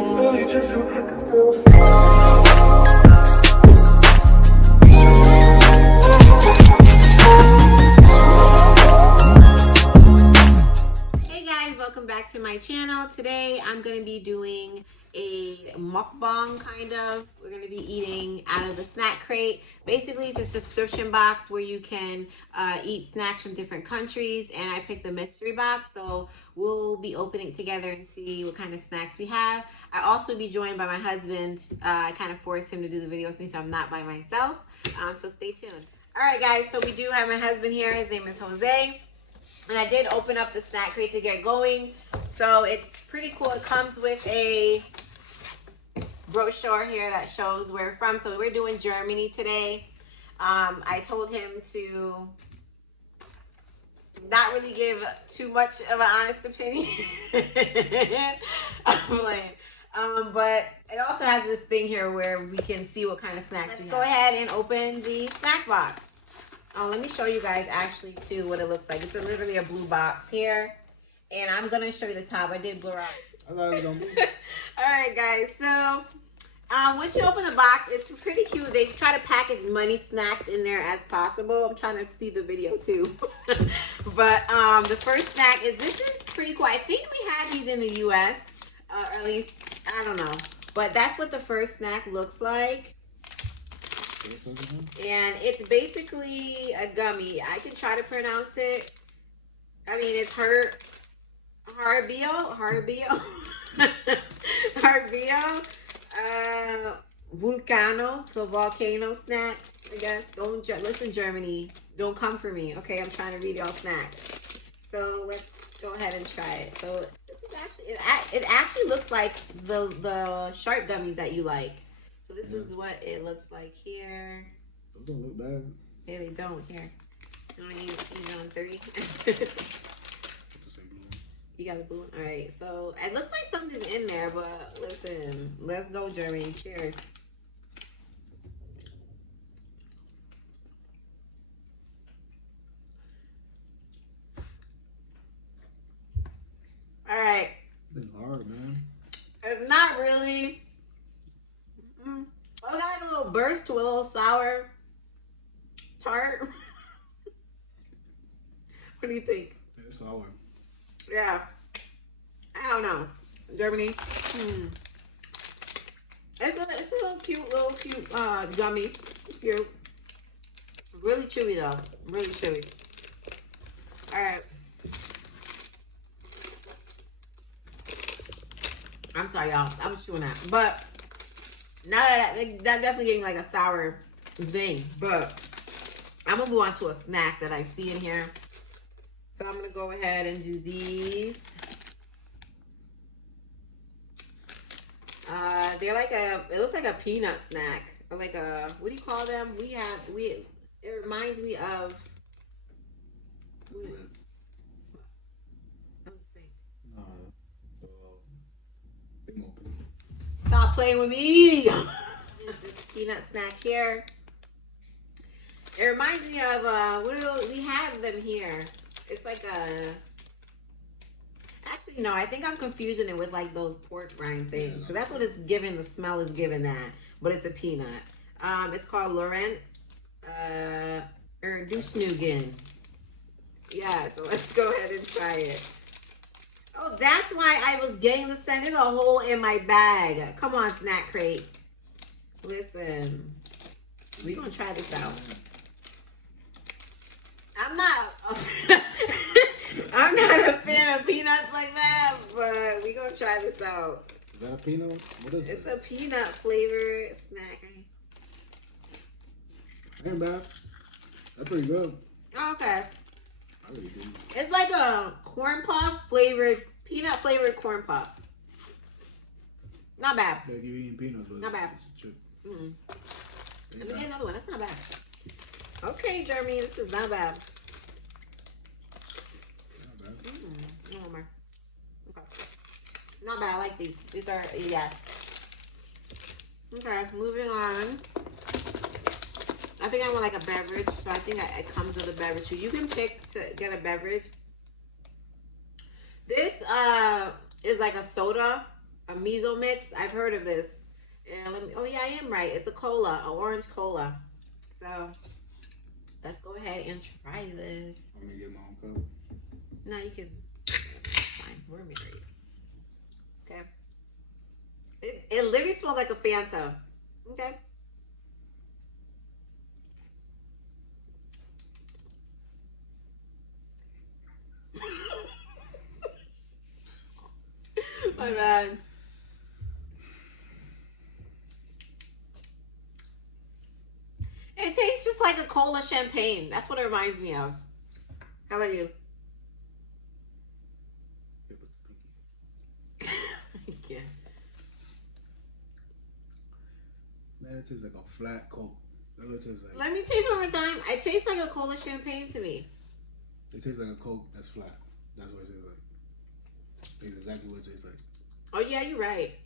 guys, welcome back to my channel. Today I'm going to be doing a mukbang kind of. We're going to be eating out of the snack crate. Basically, it's a subscription box where you can eat snacks from different countries, and I picked the mystery box, so we'll be opening it together and see what kind of snacks we have. I'll also be joined by my husband. I kind of forced him to do the video with me, so I'm not by myself. So stay tuned. All right, guys, so we do have my husband here. His name is Jose. And I did open up the snack crate to get going. So it's pretty cool. It comes with a brochure here that shows where we're from. So we're doing Germany today. I told him to not really give too much of an honest opinion. I'm playing. But it also has this thing here where we can see what kind of snacks we have. Let's go ahead and open the snack box. Oh, let me show you guys actually too what it looks like. It's literally a blue box here, and I'm gonna show you the top. I did blur out. I thought it was gonna be. All right, guys. So once you open the box, it's pretty cute. They try to pack as many snacks in there as possible. I'm trying to see the video too. But the first snack is this is pretty cool. I think we had these in the U.S. Or at least I don't know. But that's what the first snack looks like. And it's basically a gummy. I can try to pronounce it. I mean, it's Harbio, Vulcano, so volcano snacks, I guess. Don't listen, Germany. Don't come for me. Okay, I'm trying to read y'all snacks. So let's go ahead and try it. So this is actually it actually looks like the shark gummies that you like. So this is what it looks like here. Those don't look bad. Yeah, they don't. Here. You want to use on 3? You got the blue one? All right. So it looks like something's in there, but listen. Let's go, Germany. Cheers. All right. It's been hard, man. It's not really. I got like a little burst to a little sour tart. What do you think? It's sour. Yeah. I don't know. Germany. It's a little cute gummy. It's cute. Really chewy though. Really chewy. Alright. I'm sorry, y'all. I was chewing that. But now that definitely gave me like a sour zing. But I'm gonna move on to a snack that I see in here. So I'm gonna go ahead and do these. They're like it looks like a peanut snack, or like a, what do you call them? It reminds me of. Stop playing with me. This peanut snack here. It reminds me of we have them here. It's like a. Actually, no, I think I'm confusing it with like those pork rind things. So that's what it's given. The smell is given that, but it's a peanut. It's called Lawrence Erdnugen. Yeah, so let's go ahead and try it. Oh, that's why I was getting the scent. There's a hole in my bag. Come on, snack crate. Listen, we're gonna try this out. I'm not a fan of peanuts like that, but we gonna try this out. Is that a peanut? What is it? It's a peanut flavored snack. Ain't bad. That's pretty good. Oh, okay. I really do. It's like a corn puff flavored, peanut flavored corn puff. Not bad. Like you eating peanuts with Not bad. Let me get another one. That's not bad. Okay, Jeremy, this is not bad. Not bad. No more. Okay. Not bad. I like these. These are, yes. Okay, moving on. I think I want like a beverage, so I think it comes with a beverage too. You can pick to get a beverage. This is like a soda. A miso mix. I've heard of this. And let me. Oh yeah, I am right. It's a cola, an orange cola. So let's go ahead and try this. I'm gonna get my own cup. No, you can. It's fine. We're married. Okay. It literally smells like a Fanta. Okay. My bad. It tastes just like a cola champagne. That's what it reminds me of. How about you? Yeah, but the pinky. Yeah. Man, it tastes like a flat Coke. That would taste like. Let me taste one more time. It tastes like a cola champagne to me. It tastes like a Coke that's flat. That's what it tastes like. It's exactly what it tastes like. Oh yeah, you're right.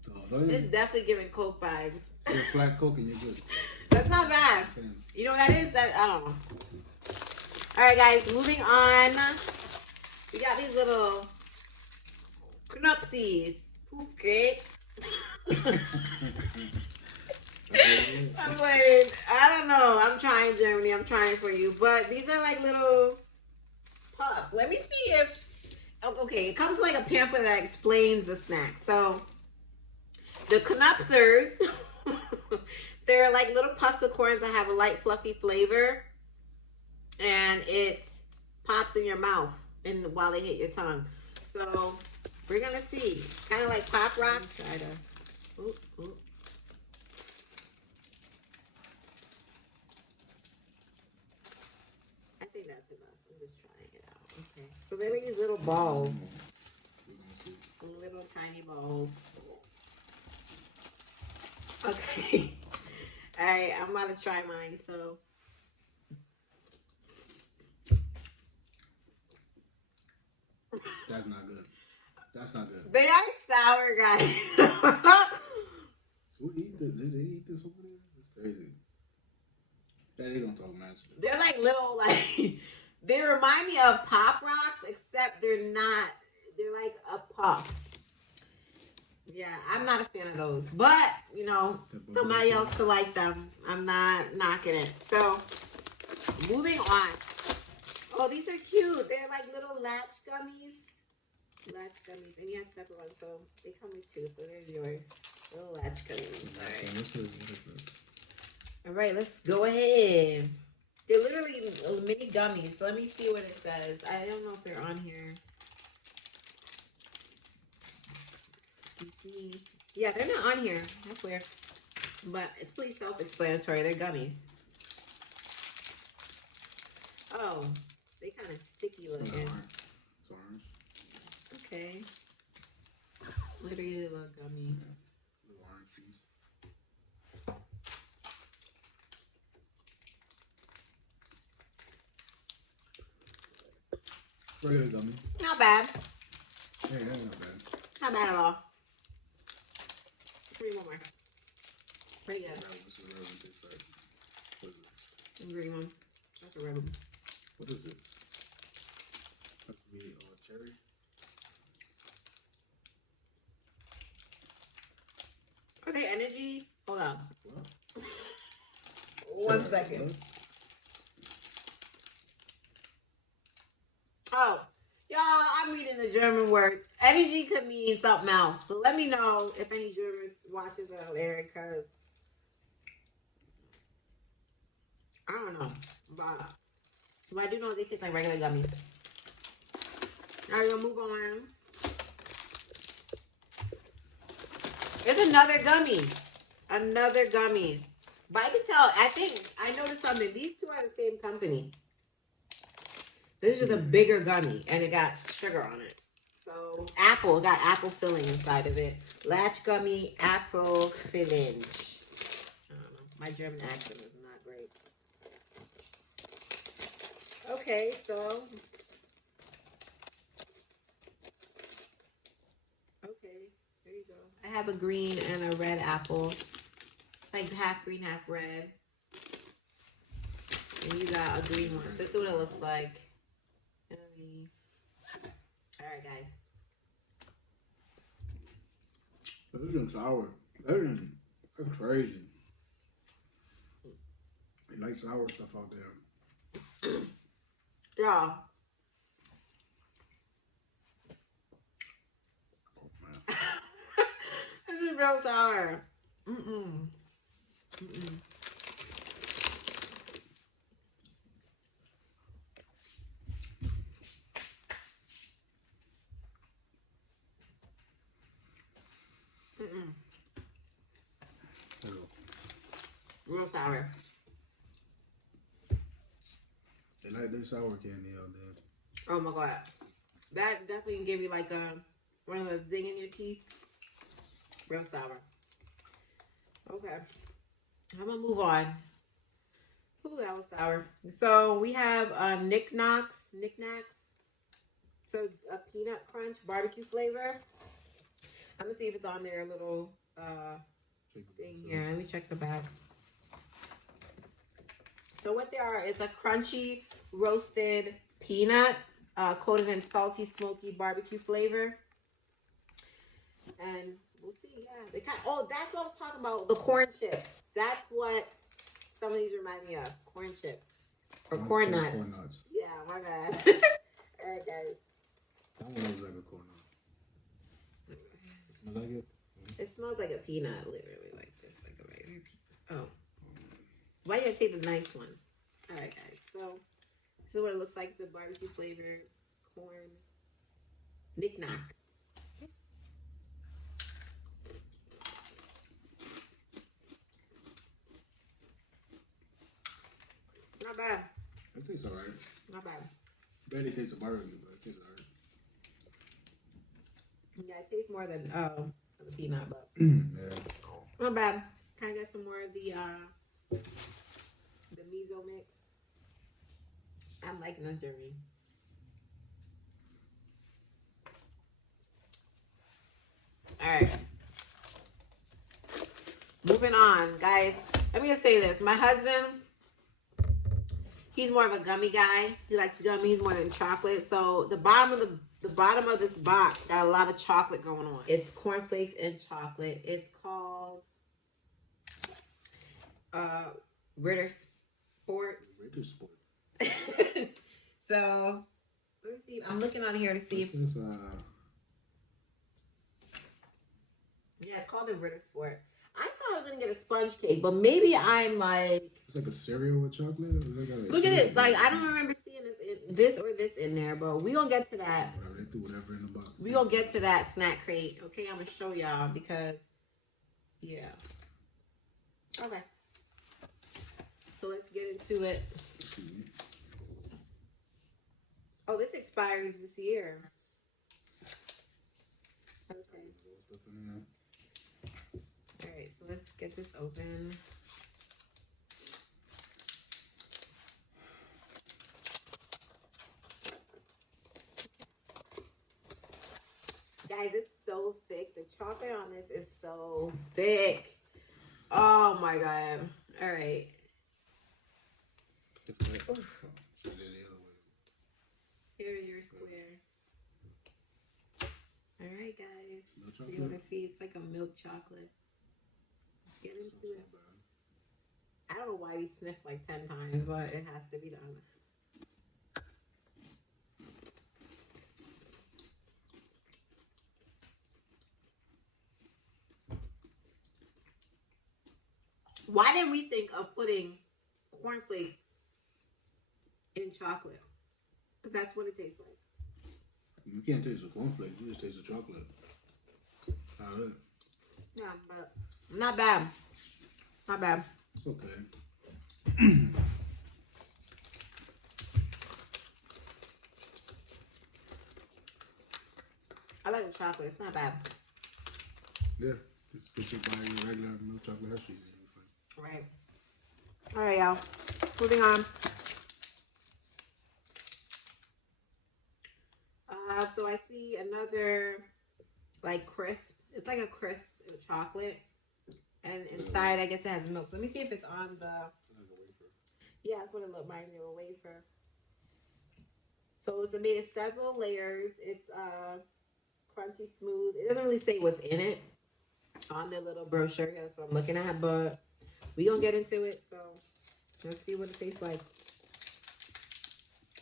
So, don't It's even definitely giving Coke vibes. say a flat Coke and you're good. That's not bad. Same. You know what that is? That I don't know. All right, guys. Moving on. We got these little knupsies. Poof cake. I'm waiting. I don't know. I'm trying, Germany. I'm trying for you. But these are like little puffs. Let me see if. Okay, it comes like a pamphlet that explains the snack. So, the knupsers, they're like little pasta corns that have a light, fluffy flavor. And it pops in your mouth and while they hit your tongue. So, we're going to see. Kind of like Pop Rocks. Try to. Ooh, ooh. I think that's enough. I'm just trying it out. Okay. So they're these little balls. Little tiny balls. Okay. Alright, I'm about to try mine, so. That's not good. That's not good. They are sour, guys. Who eat this? Did they eat this over there? It's crazy. That they gonna talk mad shit. They're like little, like, they remind me of Pop Rocks, except they're not, they're like a pop. Yeah, I'm not a fan of those. But, you know, somebody else could like them. I'm not knocking it. So, moving on. Oh, these are cute. They're like little latch gummies. Latch gummies. And you have separate ones, so they come with two. So there's yours. Little latch gummies. All right. What is this? All right, let's go ahead. They're literally mini gummies. So let me see what it says. I don't know if they're on here. Yeah, they're not on here. That's weird. But it's pretty self-explanatory. They're gummies. Oh, they kind of sticky looking. It's orange. Okay. Literally a little gummy. Little orange piece. Regular gummy. Not bad. Yeah, that's not bad. Not bad at all. Three more. Pretty good. That was a regular taste like. What is this? Green one. That's a red one. What is this? That could be cherry. Are they energy? Hold on. What? 1 second. Oh, y'all, I'm reading the German words. Energy could mean something else. So let me know if any German watches it out there, because I don't know. But I do know they taste like regular gummies. All right, we'll move on. There's another gummy. Another gummy. But I can tell, I think, I noticed something. These two are the same company. This is just a bigger gummy, and it got sugar on it. So, apple. It got apple filling inside of it. Latch gummy, apple filling. I don't know. My German accent is not great. Okay, so. Okay, there you go. I have a green and a red apple. It's like half green, half red. And you got a green one. So this is what it looks like. Alright, guys. Everything's sour. Everything. That's crazy. They like sour stuff out there. Yeah. Oh man. This is real sour. Mm-mm. Mm-mm. Mm-mm. Ew. Real sour. They like their sour candy out there. Oh my god. That definitely can give you like one of those zing in your teeth. Real sour. Okay. I'm gonna move on. Ooh, that was sour. So we have knickknacks. So a peanut crunch barbecue flavor. I'm gonna see if it's on their little thing here. Let me check the bag. So what they are is a crunchy roasted peanut coated in salty, smoky barbecue flavor. And we'll see. Yeah, they kind. Oh, that's what I was talking about. The corn chips. That's what some of these remind me of. Corn chips or corn nuts. Corn nuts. Yeah, my bad. All right, guys. That one looks like a corn nut. It smells like it. It smells like a peanut, literally, like this, like a regular peanut. Oh, why you gotta take the nice one? All right, guys. So this is what it looks like. It's a barbecue flavored corn knickknack. Not bad. It tastes alright. Not bad. Barely tastes of barbecue, but it tastes alright. Yeah, it tastes more than the peanut, but Yeah. not bad. Can I get some more of the miso mix? I'm liking this journey. All right. Moving on, guys. Let me just say this. My husband, he's more of a gummy guy. He likes gummies more than chocolate. So the bottom of this box got a lot of chocolate going on. It's cornflakes and chocolate. It's called Ritter Sports. Ritter Sport. So let me see. I'm looking on here to see if yeah, it's called a Ritter Sport. I thought I was gonna get a sponge cake, but maybe I'm like it's like a cereal with chocolate. look at it. Like I don't remember seeing this or this in there, but we gonna get to that. Whatever, they threw whatever in the box. We gonna get to that snack crate. Okay, I'm gonna show y'all because yeah. Okay. So let's get into it. Oh, this expires this year. Okay. All right, so let's get this open. Guys, it's so thick. The chocolate on this is so thick. Oh my god. All right. Here, your square. All right, guys. You want to see? It's like a milk chocolate. Let's get into it. I don't know why we sniff like 10 times, but it has to be done. Why didn't we think of putting cornflakes in chocolate? Because that's what it tastes like. You can't taste the cornflakes. You just taste the chocolate. All right. Yeah, but not bad. Not bad. It's okay. I like the chocolate. It's not bad. Yeah. Just get your buying regular milk chocolate Hershey's. Right. All right, y'all. Moving on. So I see another like crisp. It's like a crisp chocolate, and inside I guess it has milk. So let me see if it's on the. Yeah, that's what it looked like. A wafer. So it's made of several layers. It's crunchy, smooth. It doesn't really say what's in it. on their little brochure. That's what I'm looking at, but we gonna get into it. So let's see what it tastes like.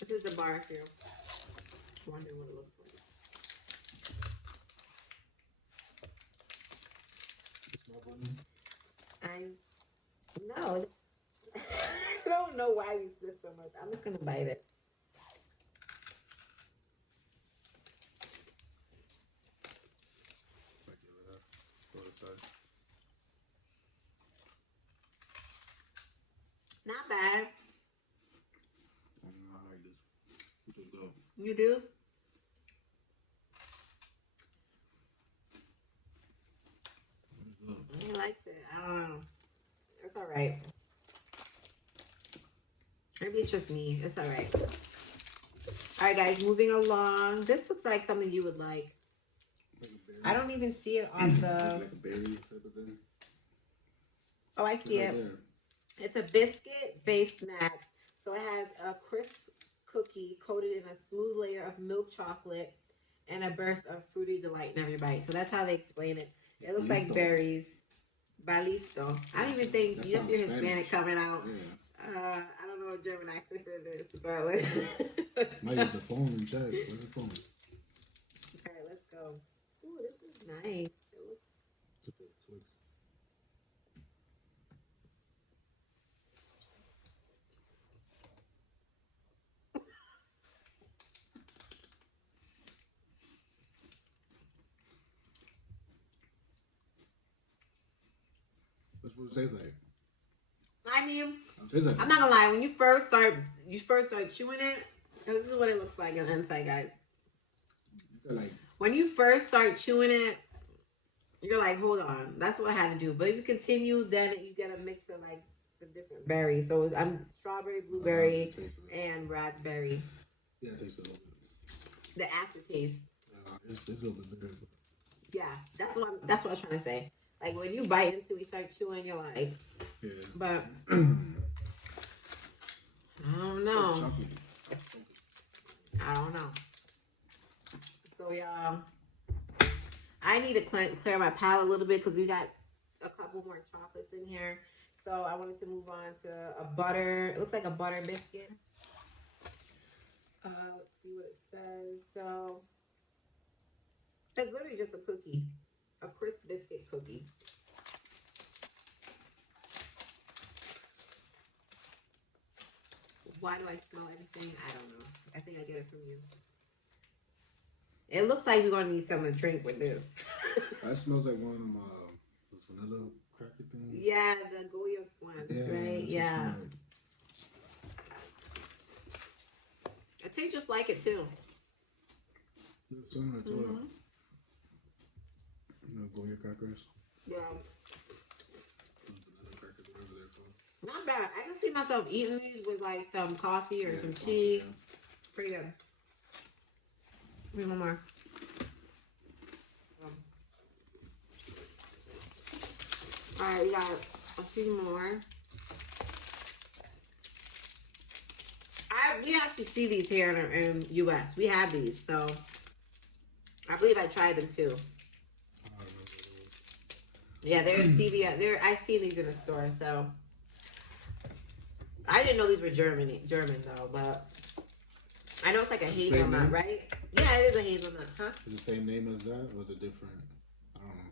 This is the bar if you're wondering what it looks like. I no, I don't know why we sniff so much. I'm just gonna bite it. Not bad. I like this. Let's go. You do? He likes it. I don't know. It's all right. Maybe it's just me. It's all right. All right, guys. Moving along. This looks like something you would like. I don't even see it on the. Like a berry type of thing. Oh, I see it. It's a biscuit-based snack. So it has a crisp cookie coated in a smooth layer of milk chocolate and a burst of fruity delight in every bite. So that's how they explain it. It looks like berries. Balisto. I don't even think you just hear Hispanic coming out. Yeah. I don't know what German accent for this, but might use the phone and check. Where's the phone? Okay, let's go. Ooh, this is nice. It looks. That's what it tastes like. I mean, I'm not gonna lie. When you first start chewing it, this is what it looks like on the inside, guys. When you first start chewing it, you're like, hold on, that's what I had to do. But if you continue, then you get a mix of like the different berries. So I'm strawberry, blueberry, and raspberry. Yeah, it tastes a little bit. The aftertaste. It's a little bit bitter. Yeah, that's what I was trying to say. Like when you bite into it, start chewing, you're like, yeah. But I don't know. I don't know. So y'all, I need to clear my palate a little bit because we got a couple more chocolates in here. So I wanted to move on to a butter. It looks like a butter biscuit. Let's see what it says. So it's literally just a cookie. A crisp biscuit cookie. Why do I smell everything? I don't know. I think I get it from you. It looks like we're going to need something to drink with this. That smells like one of them vanilla cracker things. Yeah, the Goya ones, right? Yeah. It tastes just like it, too. Yeah, something like that. Goya crackers. Yeah. Not bad. I can see myself eating these with like some coffee or some tea. Yeah. Pretty good. Give me one more. Alright, we got a few more. We actually see these here in US. We have these, so I believe I tried them too. Yeah, they're at CVS. I've seen these in the store, so I didn't know these were German though, but I know it's like a hazelnut, right? Yeah, it is a hazelnut, huh? Is it the same name as that, or is it different? I don't know.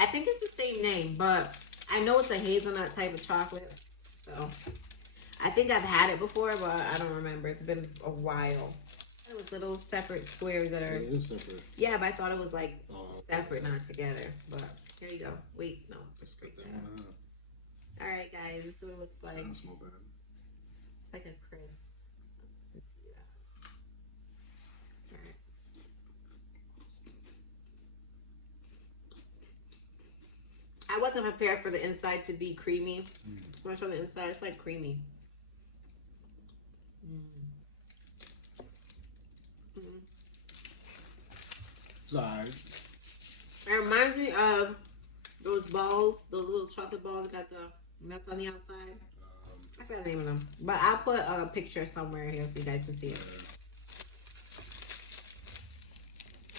I think it's the same name, but I know it's a hazelnut type of chocolate. So I think I've had it before, but I don't remember. It's been a while. It was little separate squares that are. Yeah, it is separate. Yeah, but I thought it was like separate, not together. But here you go. Wait, no, just straight there. All right, guys, this is what it looks like. It's like a crisp. Let's see that. All right. I wasn't prepared for the inside to be creamy. I'm gonna show the inside. It's like creamy. Sorry. It reminds me of those balls, those little chocolate balls that got the nuts on the outside. I forgot the name of them. But I'll put a picture somewhere here so you guys can see it.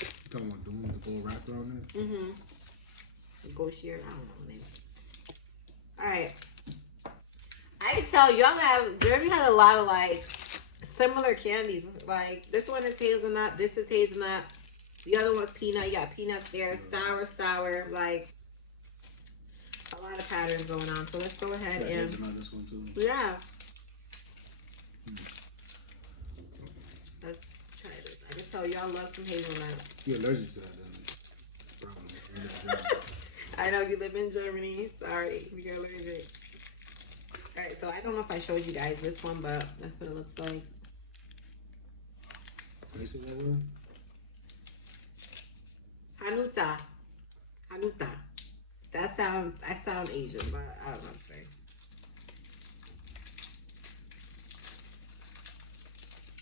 You talking about doing the gold wrapper on it? Mm-hmm. Negotiator. I don't know the name. All right. I can tell y'all have Jeremy has a lot of like similar candies. Like this one is hazelnut. This is hazelnut. The other one's peanut. You got peanuts there. Sour. Like a lot of patterns going on. So let's go ahead and this one too. yeah. Let's try this. I can tell y'all love some hazelnut. You're allergic to that, then? Probably. I know you live in Germany. Sorry, you're allergic. All right, so I don't know if I showed you guys this one, but that's what it looks like. Can you see that word? Hanuta. I sound Asian, but I don't know what to say.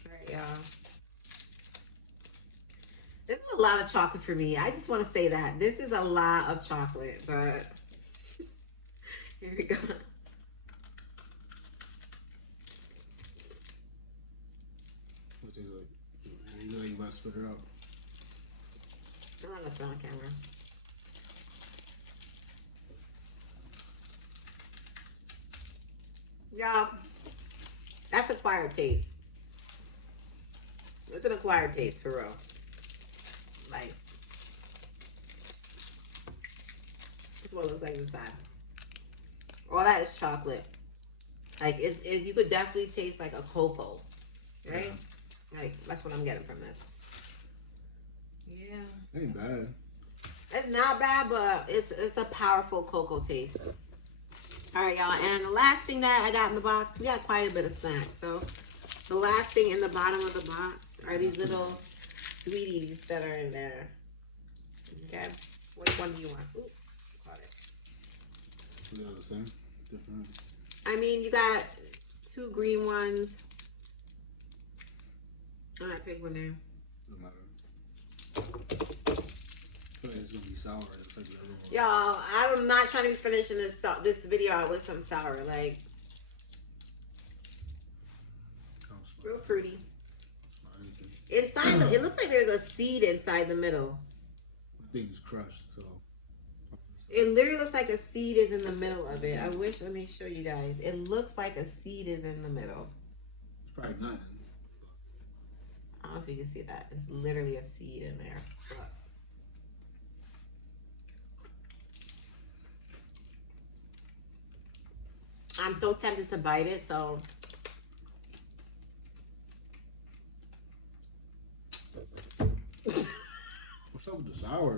All right, y'all. This is a lot of chocolate for me. I just want to say that. This is a lot of chocolate, but here we go. What tastes like? You look like you about to spit it out. I'm not gonna spit on camera. Y'all, that's acquired taste. It's an acquired taste for real. Like, this is what it looks like inside. All that is chocolate. Like, you could definitely taste like a cocoa, right? Yeah. Like, that's what I'm getting from this. Yeah. Ain't bad. It's not bad, but it's a powerful cocoa taste. All right, y'all. And the last thing that I got in the box, we got quite a bit of snacks. So the last thing in the bottom of the box are these little sweeties that are in there. Okay. Which one do you want? Ooh, got it. They're the same? Different? I mean, you got 2 green ones. All right, pick one there. Doesn't matter. I feel like it's gonna be sour. It's like the other one. Y'all, I'm not trying to be finishing this video out with some sour. Like, real fruity. Inside, it looks like there's a seed inside the middle. The thing's crushed, so. It literally looks like a seed is in the middle of it. Let me show you guys. It looks like a seed is in the middle. It's probably nothing. I don't know if you can see that. It's literally a seed in there. But I'm so tempted to bite it, so. What's up with the sour, man?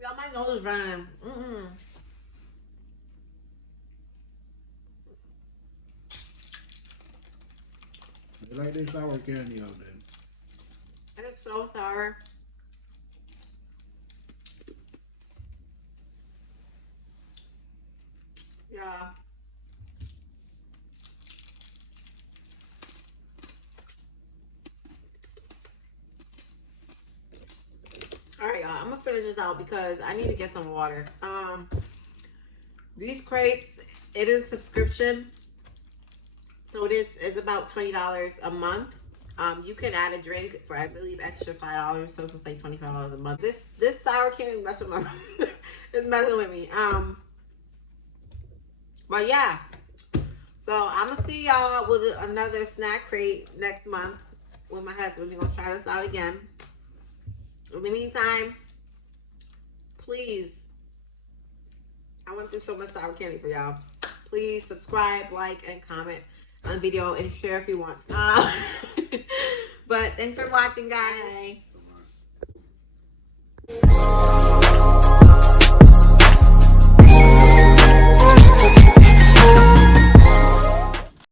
Y'all, my nose is running. They like their sour candy out there. It's so sour. Yeah. All right, y'all. I'm gonna finish this out because I need to get some water. These crates, it is subscription, so it's about $20 a month. You can add a drink for, I believe, extra $5, so it's like $25 a month. This sour candy mess with my it's messing with me. But yeah, so I'm gonna see y'all with another snack crate next month with my husband. We're gonna try this out again. In the meantime, please, I went through so much sour candy for y'all. Please subscribe, like, and comment on the video, and share if you want. But thanks for watching, guys.